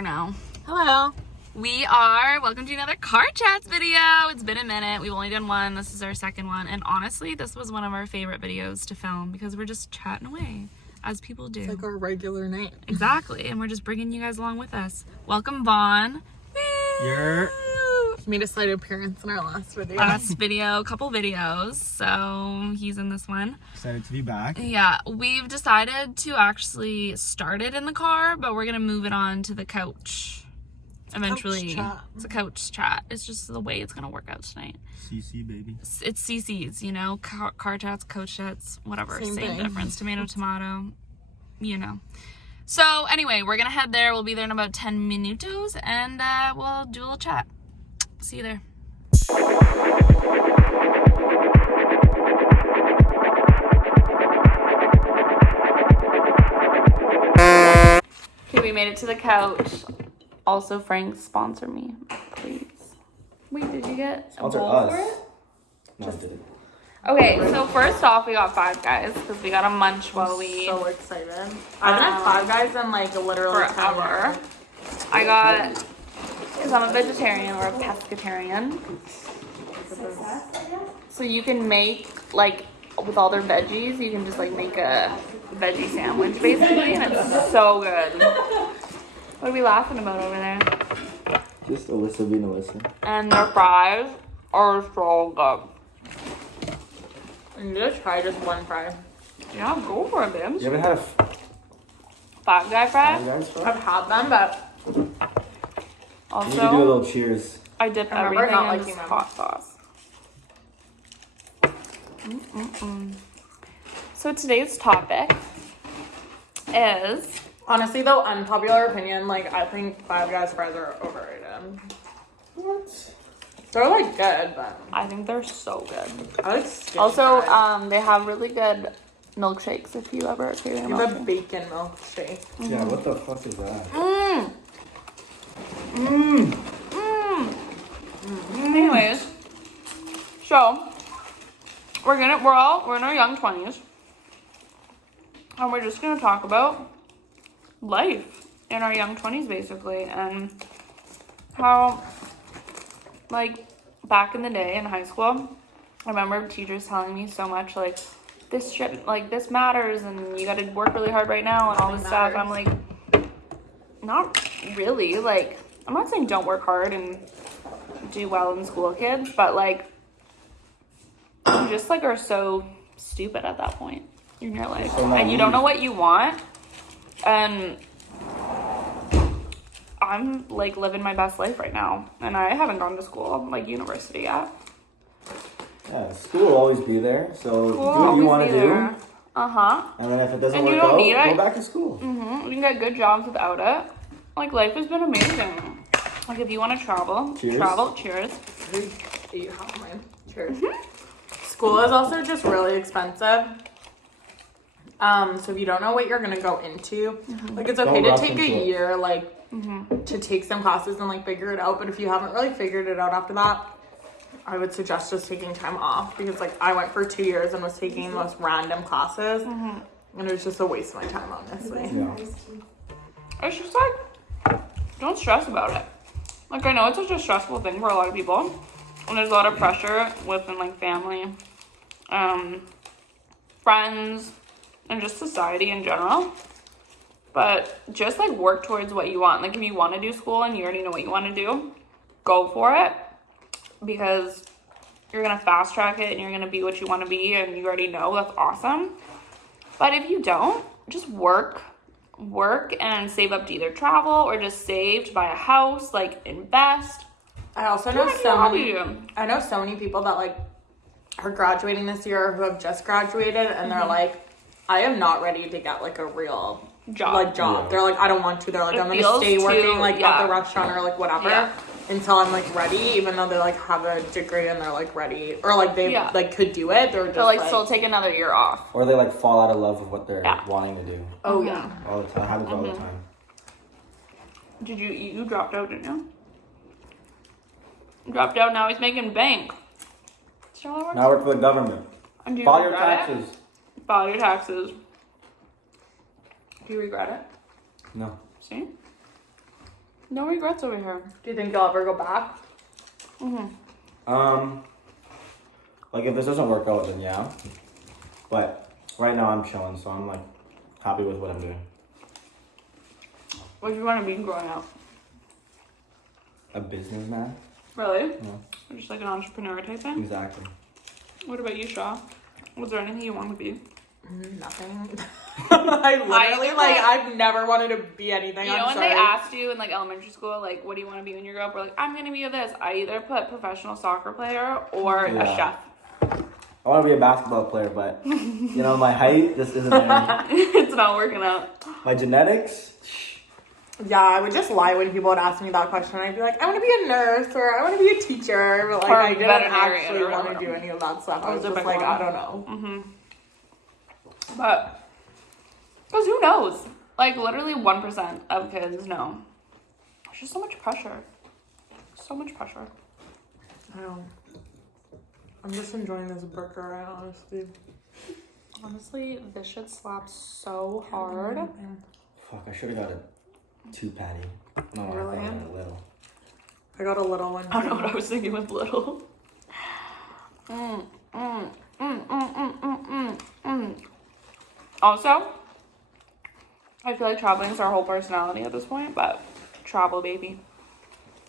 Now. Hello. Welcome to another car chats video. It's been a minute. We've only done one. This is our second one. And honestly, this was one of our favorite videos to film because we're just chatting away as people do. It's like our regular night. Exactly. And we're just bringing you guys along with us. Welcome, Vaughn. He made a slight appearance in our last video. Couple videos. So he's in this one. Excited to be back. Yeah, we've decided to actually start it in the car, but we're gonna move it on to the couch eventually. It's a couch chat. It's just the way it's gonna work out tonight. CC baby. It's CC's, you know, car chats, coach chats, whatever. Same difference. Tomato. You know. So anyway, we're gonna head there. We'll be there in about 10 minutos, and we'll do a little chat. See you there. Okay, we made it to the couch. Also, Frank, sponsor me, please. Wait, did you get a bowl for it? No, I didn't. Okay, so first off, we got Five Guys because we got a munch while we. So excited! I haven't had Five Guys in like literally forever. I got because I'm a vegetarian or a pescatarian. So you can make like with all their veggies, you can just like make a veggie sandwich basically, and it's so good. What are we laughing about over there? Just Alyssa being Alyssa. And their fries are so good. And just try just one fry. Yeah, go for it, bitch. You haven't had a Five Guy fry? Five Guys fry? I've had them, but Also, You need to do a little cheers. I dip I remember everything not in liking this them. hot sauce. So today's topic is honestly, though, unpopular opinion, like I think Five Guys fries are overrated. What? They're like good, but I think they're so good. I like skinny Also, fries. they have really good milkshakes if you ever are craving You a have a milkshake. bacon milkshake. Yeah, what the fuck is that? Anyways, so we're in our young 20s, and we're just gonna talk about life in our young 20s basically, and how like back in the day in high school, I remember teachers telling me so much like this shit, like this matters, and you got to work really hard right now and all this stuff. I'm like, not really. Like, I'm not saying don't work hard and do well in school, kids, but like you just like are so stupid at that point in your life, and you don't know what you want. And I'm like living my best life right now, and I haven't gone to school, like university yet. Yeah, school will always be there, so do what you want to do. And then if it doesn't work out, go back to school. You can get good jobs without it. Like, life has been amazing. Like, if you want to travel, cheers. You have mine. Cheers. School is also just really expensive. So if you don't know what you're gonna go into, like it's okay to take a year, like to take some classes and like figure it out. But if you haven't really figured it out after that, I would suggest just taking time off, because like I went for 2 years and was taking the most random classes, and it was just a waste of my time, honestly. Yeah. It's just like, don't stress about it. Like, I know it's such a stressful thing for a lot of people, and there's a lot of pressure within like family, friends, and just society in general. But just like work towards what you want. Like, if you want to do school and you already know what you want to do, go for it, because you're gonna fast track it and you're gonna be what you want to be, and you already know. That's awesome. But if you don't, just work and save up to either travel or just save to buy a house, like invest. I also know so many people that like are graduating this year, who have just graduated, and they're like, I am not ready to get like a real job. Yeah. They're like, I don't want to. They're like, I'm gonna stay working like at the restaurant or like whatever until I'm like ready, even though they like have a degree and they're like ready, or like they like could do it. They're just like still take another year off, or they like fall out of love with what they're wanting to do. Oh yeah, all the time. Happens all the time. Did you dropped out, didn't you? Dropped out. Now he's making bank. Now I work for the government. And do you File your regret taxes. File your taxes. Do you regret it? No. See? No regrets over here. Do you think you'll ever go back? Like if this doesn't work out, then yeah. But right now I'm chilling, so I'm like happy with what I'm doing. What do you want to be growing up? A businessman? Really? Yeah. Or just like an entrepreneur type thing? Exactly. What about you, Shaw? Was there anything you want to be? Nothing. I've never wanted to be anything. You know, when they asked you in like elementary school, like, what do you want to be when you grow up? We're like, I'm gonna be this. I either put professional soccer player or a chef. I want to be a basketball player, but you know, my height just isn't there. It's not working out. My genetics. Yeah, I would just lie when people would ask me that question. I'd be like, I want to be a nurse or I want to be a teacher. But like, I didn't actually want to do any of that stuff. I was just like, I don't know. But, because who knows? Like, literally 1% of kids know. There's just so much pressure. So much pressure. I know. I'm just enjoying this burger, Honestly, this shit slaps so hard. Fuck, I should have got a 2-patty. No, really? I got a little. I got a little one. I don't know what I was thinking with little. Also, I feel like traveling is our whole personality at this point, but travel, baby.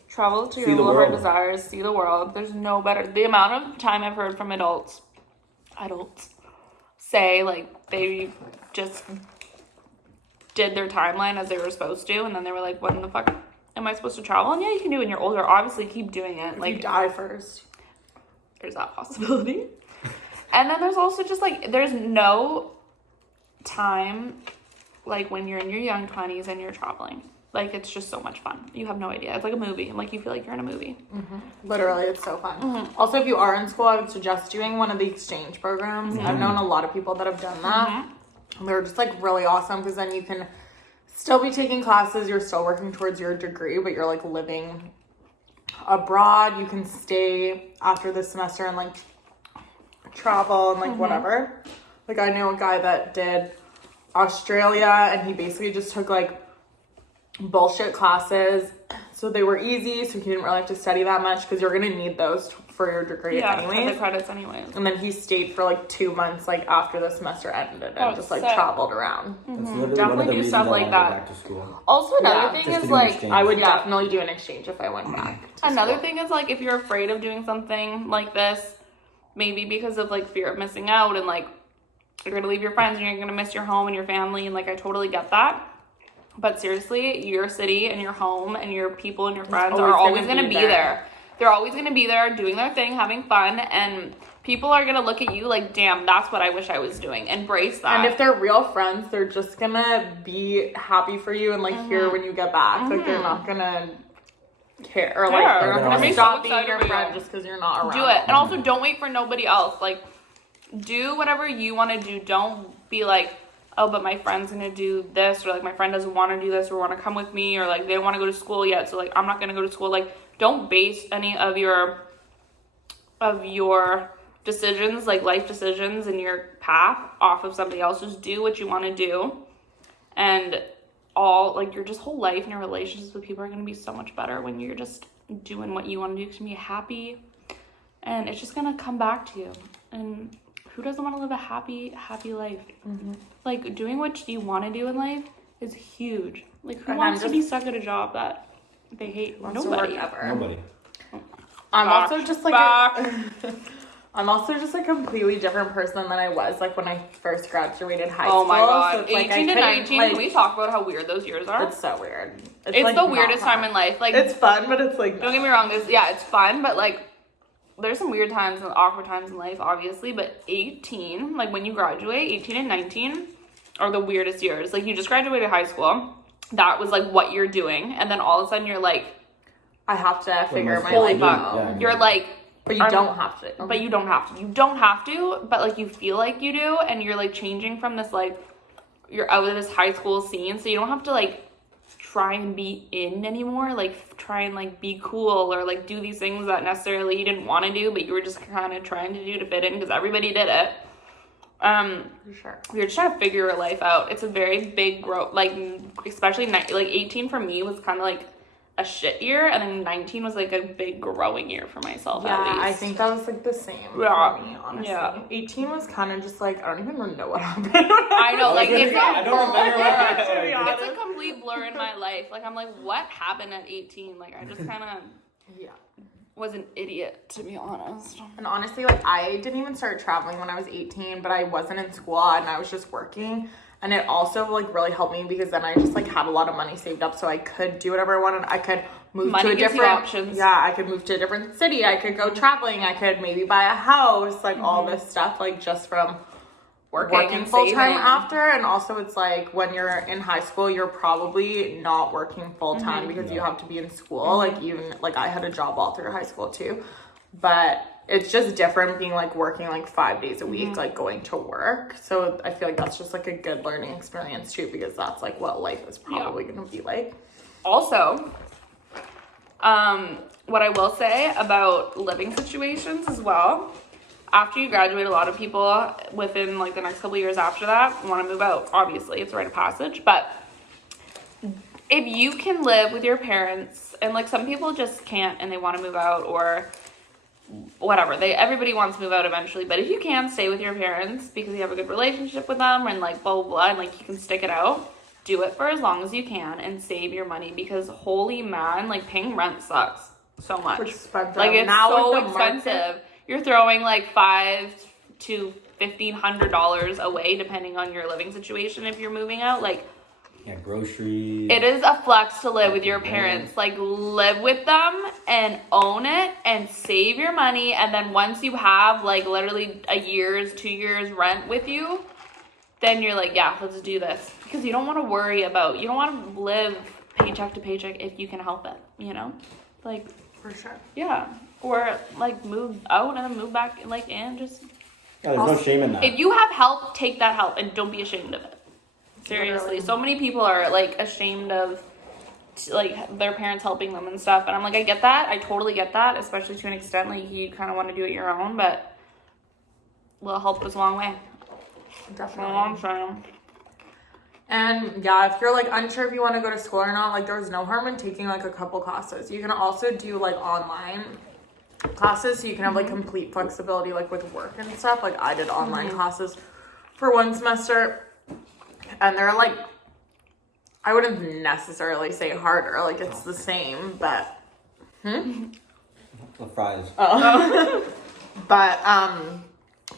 Travel to your little heart desires, see the world. There's no better. The amount of time I've heard from adults say, like, they just did their timeline as they were supposed to, and then they were like, when the fuck am I supposed to travel? And yeah, you can do it when you're older. Obviously, keep doing it. If like, you die first. There's that possibility. And then there's also just, like, there's no time, like, when you're in your young 20s and you're traveling. Like, it's just so much fun. You have no idea. It's like a movie. Like, you feel like you're in a movie. Literally, it's so fun. Also, if you are in school, I would suggest doing one of the exchange programs. I've known a lot of people that have done that. They're just, like, really awesome because then you can still be taking classes. You're still working towards your degree, but you're, like, living abroad. You can stay after the semester and, like, travel and, like, whatever. Like, I knew a guy that did Australia, and he basically just took, like, bullshit classes. So they were easy, so he didn't really have to study that much because you're going to need those for your degree anyways. Yeah, for the credits anyways. And then he stayed for, like, 2 months, like, after the semester ended and just, like, traveled around. That's literally Definitely one of the do reasons stuff I like want to go that. back to school. Also, another thing Just to is, do like, exchange. I would definitely do an exchange if I went back to another school. thing is, like, if you're afraid of doing something like this, maybe because of, like, fear of missing out and, like, you're going to leave your friends and you're going to miss your home and your family, and, like, I totally get that. But seriously, your city and your home and your people and your friends are always going to be there. They're always going to be there doing their thing, having fun, and people are going to look at you like, damn, that's what I wish I was doing. Embrace that. And if they're real friends, they're just going to be happy for you and, like, here when you get back. Like, they're not going to care. Or, like, they're not going to stop being your friend just because you're not around. Do it. And also, don't wait for nobody else. Like, do whatever you want to do. Don't be like, oh, but my friend's gonna do this, or like my friend doesn't want to do this or want to come with me, or like they don't want to go to school yet, so like I'm not gonna go to school. Like, don't base any of your decisions, like life decisions and your path, off of somebody else. Just do what you want to do, and all, like, your just whole life and your relationships with people are gonna be so much better when you're just doing what you want to do. It's gonna be happy, and it's just gonna come back to you. And who doesn't want to live a happy life? Like, doing what you want to do in life is huge. Like, who wants to be stuck at a job that they hate? Nobody. Nobody. I'm also just like I'm also just a completely different person than I was, like, when I first graduated high school. Oh my god, so it's 18 like, to 19. Like, can we talk about how weird those years are? It's so weird. It's like the weirdest time in life. Like, it's fun, but it's like, don't get me wrong. It's fun, but like, there's some weird times and awkward times in life, obviously, but 18, like when you graduate, 18 and 19 are the weirdest years. Like, you just graduated high school. That was like what you're doing. And then all of a sudden you're like, I have to figure my holy life fuck. out. Yeah, you're like, but you don't have to. But you don't have to. You don't have to, but like you feel like you do. And you're like changing from this, like, you're out of this high school scene. So you don't have to like try and be in anymore, like try and like be cool or like do these things that necessarily you didn't want to do, but you were just kind of trying to do to fit in because everybody did it. For sure. You're just trying to figure your life out. It's a very big growth, like, especially, like, 18 for me was kind of, like, a shit year, and then 19 was, like, a big growing year for myself, at least. Yeah, I think that was, like, the same for me, honestly. Yeah. 18 was kind of just, like, I don't even know what happened. I know, like, it's I don't remember what happened. It's a complete blur in my life. Like, I'm like, what happened at 18? Like, I just kind of... Yeah. Was an idiot, to be honest. And honestly, like, I didn't even start traveling when I was 18, but I wasn't in school and I was just working. And it also, like, really helped me because then I just, like, had a lot of money saved up so I could do whatever I wanted. I could move to a different... options. Yeah, I could move to a different city. I could go traveling. I could maybe buy a house. Like, all this stuff, like, just from working full-time after. And also, it's, like, when you're in high school, you're probably not working full-time because you have to be in school. Like, even... Like, I had a job all through high school, too. But... It's just different being, like, working, like, 5 days a week, like, going to work. So I feel like that's just, like, a good learning experience, too, because that's, like, what life is probably going to be like. Also, what I will say about living situations as well, after you graduate, a lot of people within, like, the next couple of years after that want to move out. Obviously, it's a rite of passage. But if you can live with your parents, and, like, some people just can't and they want to move out or... whatever, everybody wants to move out eventually, but if you can stay with your parents because you have a good relationship with them and like blah blah blah and like you can stick it out, do it for as long as you can and save your money because holy man, like paying rent sucks so much. Like it's now so expensive. You're throwing like $500 to $1,500 away depending on your living situation if you're moving out. Like yeah, groceries. It is a flex to live with your parents. Like, live with them and own it and save your money. And then once you have, like, literally a year's, 2 years rent with you, then you're like, yeah, let's do this. Because you don't want to worry about, you don't want to live paycheck to paycheck if you can help it, you know? Like, for sure. Yeah. Or, like, move out and then move back, like, in. Just. Yeah, there's no shame in that. If you have help, take that help and don't be ashamed of it. Seriously, literally. So many people are, like, ashamed of, like, their parents helping them and stuff. And I'm like, I get that. I totally get that, especially to an extent. Like, you kind of want to do it your own, but a little help goes a long way. Definitely. I'm saying. And, yeah, if you're, like, unsure if you want to go to school or not, like, there's no harm in taking, like, a couple classes. You can also do, like, online classes, so you can have, like, complete flexibility, like, with work and stuff. Like, I did online classes for one semester. And they're, like, I wouldn't necessarily say harder. Like, it's the same, but... The fries. Oh. But,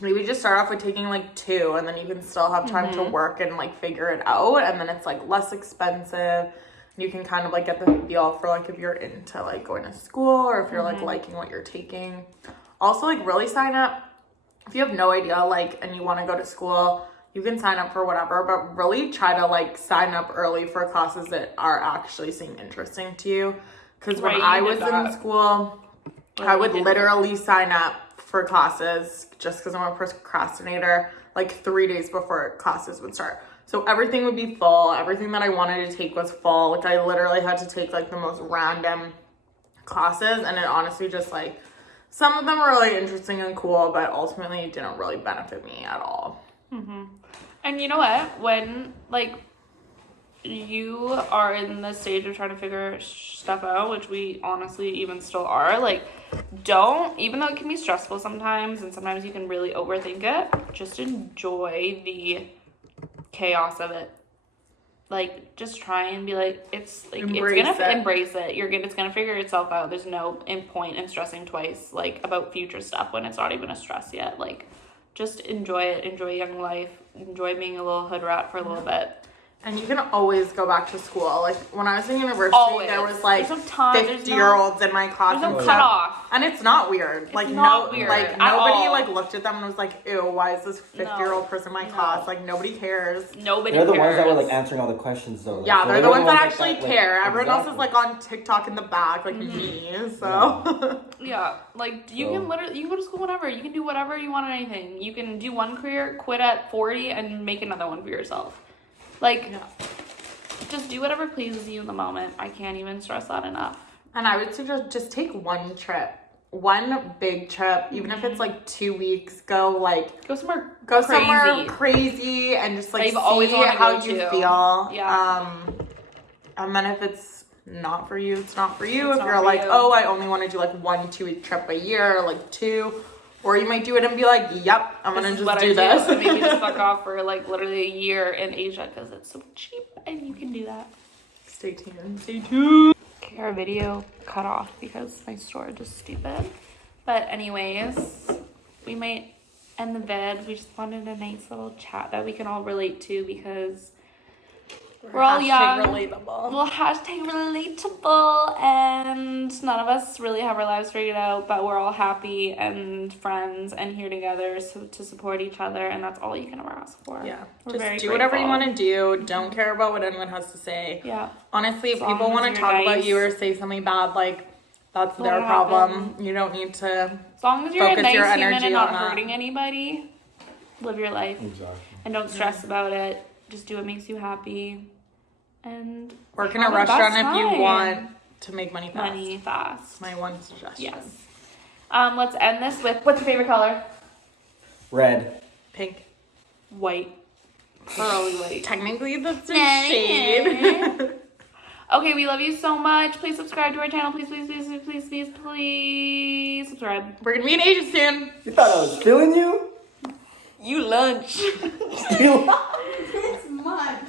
maybe just start off with taking, like, 2, and then you can still have time to work and, like, figure it out. And then it's, like, less expensive. You can kind of, like, get the feel for, like, if you're into, like, going to school or if you're, like, liking what you're taking. Also, like, really sign up. If you have no idea, like, and you want to go to school... You can sign up for whatever, but really try to, like, sign up early for classes that are actually seem interesting to you. Because when I was in school, I would literally sign up for classes just because I'm a procrastinator, like, 3 days before classes would start. So everything would be full. Everything that I wanted to take was full. Like, I literally had to take, like, the most random classes. And it honestly just, like, some of them were really interesting and cool, but ultimately it didn't really benefit me at all. Mm-hmm. And you know what? When, like, you are in the stage of trying to figure stuff out, which we honestly even still are, like, don't, even though it can be stressful sometimes, and sometimes you can really overthink it, just enjoy the chaos of it. Like, just try and be like, it's, like, embrace it. It's gonna figure itself out. There's no point in stressing twice, like, about future stuff when it's not even a stress yet. Like, just enjoy it. Enjoy young life. Enjoy being a little hood rat for a little bit. And you can always go back to school. Like, when I was in university, there was, like, 50-year-olds in my class. There's no cutoff. And it's not weird. It's like, not weird. Like, nobody, like, looked at them and was like, ew, why is this 50-year-old person in my class? Like, nobody cares. Nobody cares. They're the ones that were, like, answering all the questions, though. Like, yeah, they're the ones that actually that, care. Like, everyone else is, like, on TikTok in the back, like me, so. Yeah, like, you can literally, you can go to school whenever. You can do whatever you want in anything. You can do one career, quit at 40, and make another one for yourself. Like... Yeah. Just do whatever pleases you in the moment. I can't even stress that enough. And I would suggest just take one trip. one big trip, even if it's like 2 weeks, go somewhere crazy and just like you've always see wanted to how go you to. feel. Yeah. And then if it's not for you, it's not for you. It's if not you're for like, you. oh, I only want to do like 1 2-week trip a year, or like 2, or you might do it and be like, yep, I'm gonna just do this. And maybe just fuck off for like literally a year in Asia because it's so cheap and you can do that. Stay tuned. Okay, our video cut off because my storage is stupid. But anyways, we might end the vid. We just wanted a nice little chat that we can all relate to because we're all young. Relatable. Well, hashtag relatable, and none of us really have our lives figured out, but we're all happy and friends and here together to support each other, and that's all you can ever ask for. Yeah, we're just very do whatever you grateful. want to do. Don't care about what anyone has to say. Yeah. Honestly, if As long people as want you're to talk about nice. you or say something bad, like, that's Let their it problem. happen. You don't need to. As long as you're a Focus nice your human energy and not on that. hurting anybody, live your life. Exactly. And don't stress about it. Just do what makes you happy. And Work in a have the restaurant best if you time. want to make money fast. Money fast. My one suggestion. Yes. Let's end this with, what's your favorite color? Red. Pink. White. Pearly white. Technically, that's a shade. Okay, we love you so much. Please subscribe to our channel. Please subscribe. We're gonna be in Asia soon. You thought I was feeling you? You lunch. Still. It's much.